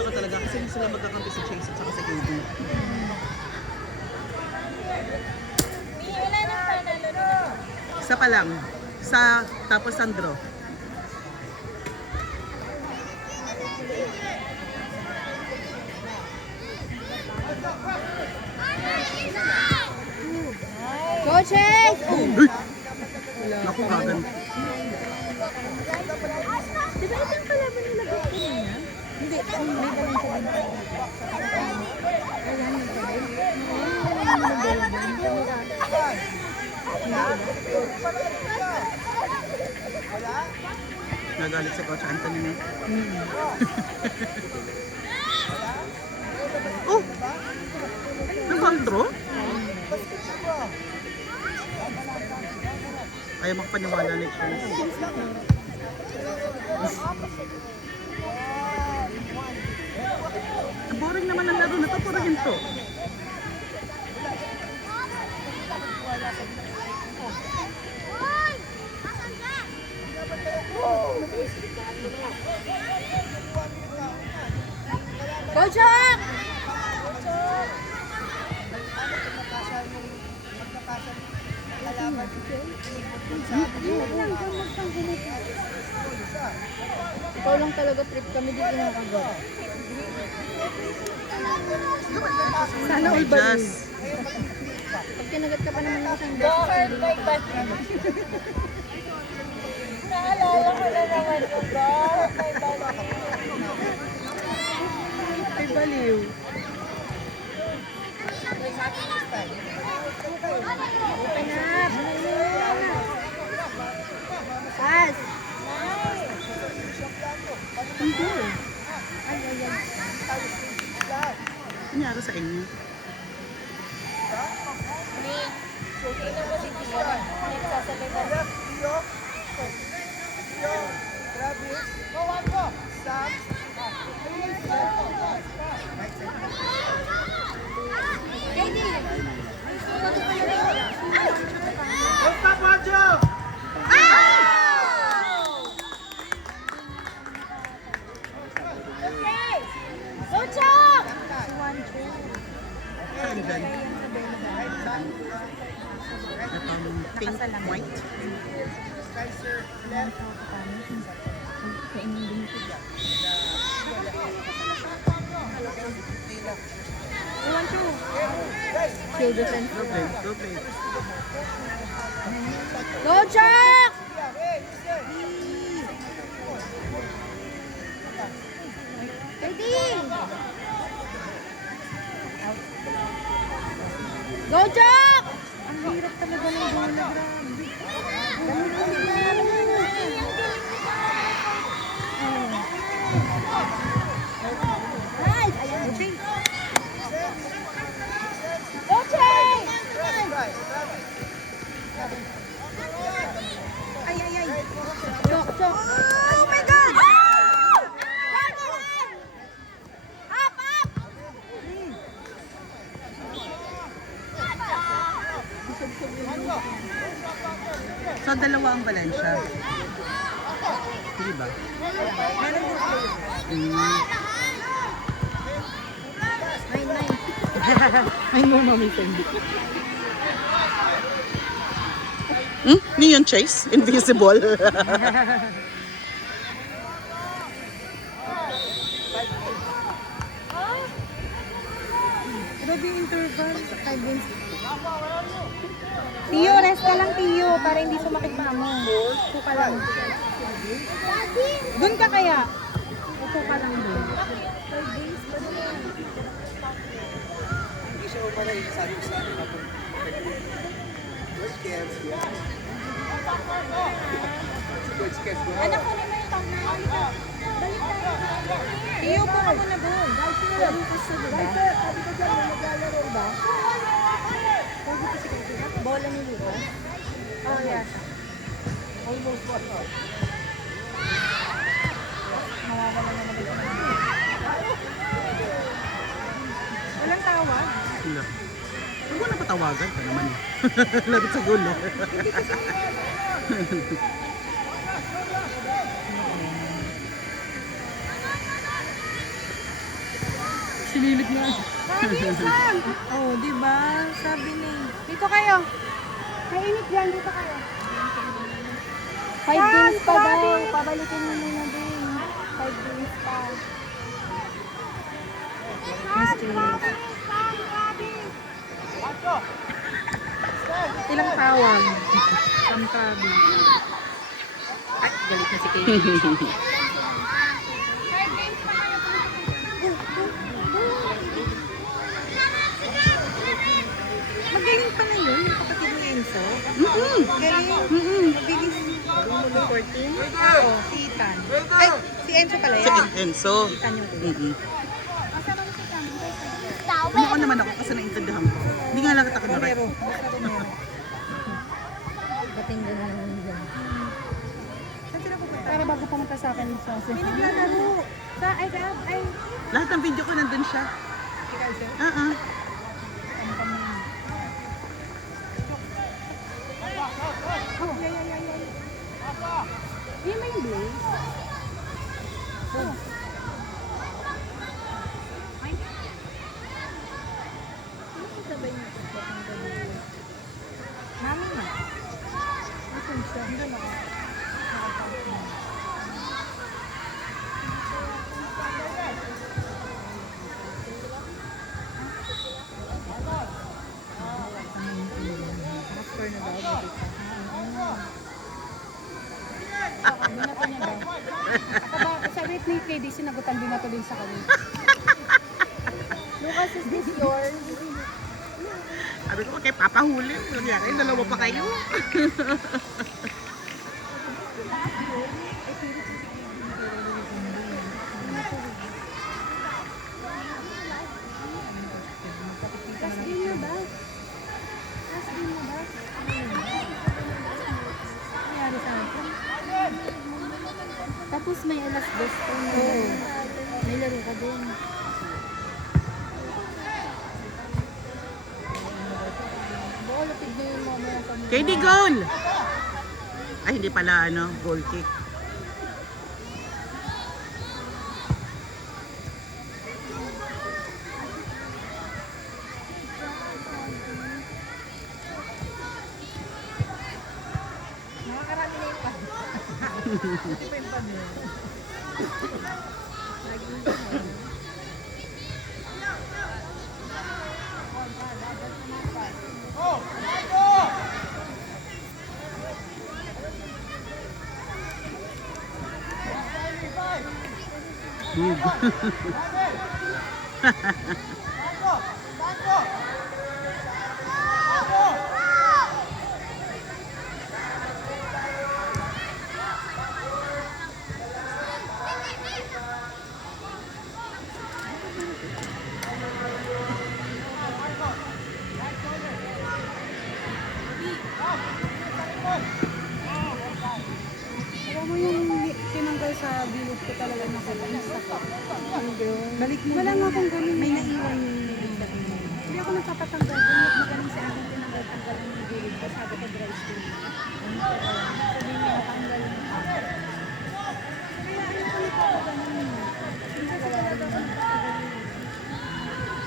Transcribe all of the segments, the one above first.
video ka talaga kasi hindi sila magkakampi si Chase at saka si KD. Isa pa lang. Tapos Sandro. Coaches! Naku, kagan. Di ba ito ang kalaban nila gusto niya? Hindi, may balang siya din. Ayan, may Nagalit si Coach Anthony na. Oh! Nag-control? Ayaw makapaniwala ni Chase. Ang boring naman ang laro na to, puro hinto. Coach Hawk! Ikaw lang talaga trip kami dito nakagawa. Sana all ba rin? Pag kinagat ka pa naman ng isang beses. Naalala ko na naman yung ba? May baliw. Ay, baliw. Open up! Pass! Hindi. Ay, ay, ay. Nangyari sa inyo. Tingnan mo si Tio. Nagsasalita. Coach Hawk! And then, pink, white. Shield defense. Go play, go play. Coach Hawk! Ready! Go, Jack! Ang hirap talaga ng bola, grabe. Nice! Ayan, Ching! Go, Ching! Ay, ay, ay. Chok, chok. Oh my God! Up, up! So, dalawa ang Valencia. Hindi ba? Nine. Ay, no, mami, hindi. Ni yun, Chase? Invisible. Grabe yung interval. 5 minutes. Tio, rest ka lang, Tio, para hindi sumakit pa mo. Upo ka lang. Doon ka kaya? Upo ka lang doon. Hindi siya umara yung sabi ko sa akin na George Kevs. Si George Kevs. Anak ko naman yung pang-9. Balik tayo. Tio, upo ka muna doon. Guys, sino lang yung gusto, diba? Guys, sabi ko dyan, may maglalaro ba? Bola ni Lucas? Oh, yeah. Almost what? Mawawala na naman. Walang tawag? Wala. Huwag mo na patawagan ka naman. Labit sa gulo. Sinilip na. Mabilisan! Oh, di ba? Sabi ni. Dito kayo. Kainit yan, dito kayo. 5 days pa daw. Pabalikin mo muna din. 5 days pa. Ilang tawag? Samtabi. Ay, galit na si Katie. Magaling pa na yun, yung kapatid ni Enzo. Galing. Mabilis. 14? Oo, si Ethan. Ay, si Enzo pala yan. Second Enzo. Ethan yung Ano naman ako kasi naintindihan ko. Hindi nga lang kita kunwari. Romero. Basta Romero. Bating gano'n naman dyan. Saan sila pupunta? Para bago pumunta sa akin sa May naglalaro. Ay. Lahat ng video ko nandun siya. Yan ba yung base? Oh. Mami na. Asan siya? Hindi na. Master na daw. Binato niya daw. Sabi ni KD, sinagutan binato din sa kanya. Lucas, is this yours? Sabi ko, okay, papahuli. Nangyari, dalawa pa kayo. Last game na ba? Last game na ba? Nangyari sa akin. Tapos may alas dos pa. May laro ka din. Baka lapid na yung mga pamilya. KD goal! Ay, hindi pala, ano, goal kick. Nakakarami na yung pad. Hindi pa yung pad mo. Alam mo yung tinanggal sa bilog ko talaga na kalains ako. Balik mo. Wala nga akong ganun. May naiwan yung bilog. Hindi ako nagpapatanggal. Ganyan magaling sa akin tinanggal-tanggal yung bilog ko. Sabi ko dry skin. Sabi niya natanggal yung ako. Kaya ayaw ko nagpapaganon. Hindi kasi talaga ako nagpapaganon.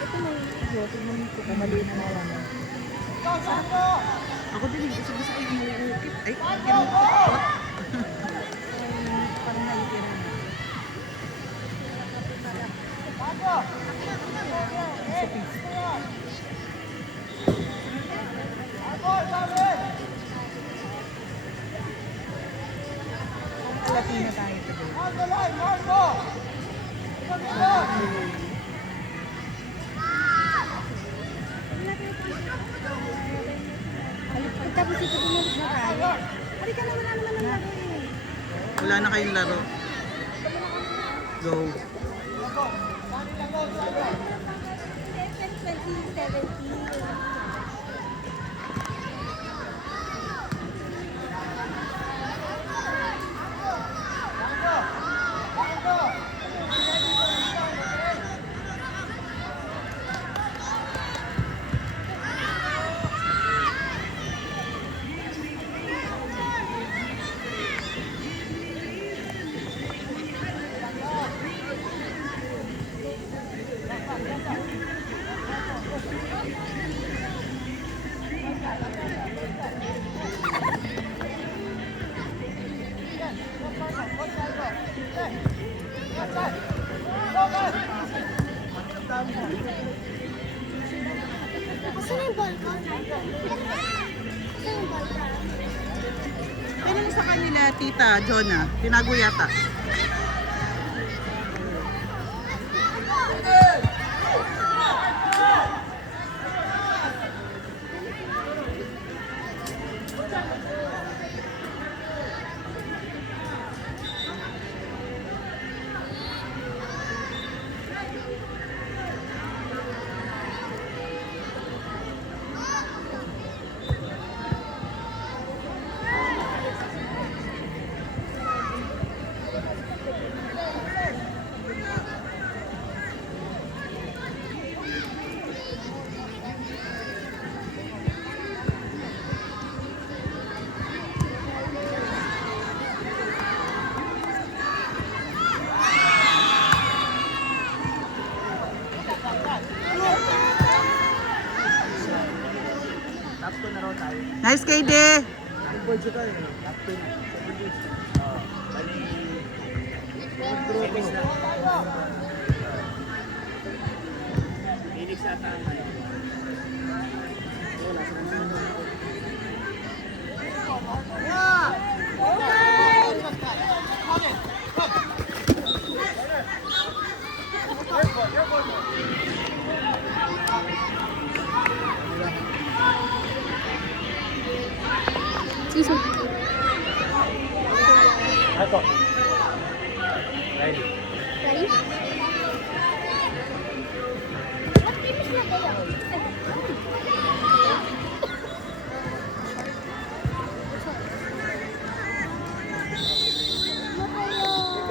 Ito may iyo. Tignan mo ko kung mali na nawalan. Ako din, gusto ko yung umuukit. Ay, Parang nalitira na. Kalati na tayo today. Tapos ito bumalik na tayo. Halika na, wala naman ang laro eh. wala na kayong laro. Go. 2017. sa kanila, Tita Jonah? Tinago yata. Top 2 na raw tayo. Nice, KD! Board siya tayo. Top 2 na. Bali, Phoenix na. Phoenix ata ang ano. Ako. Ready.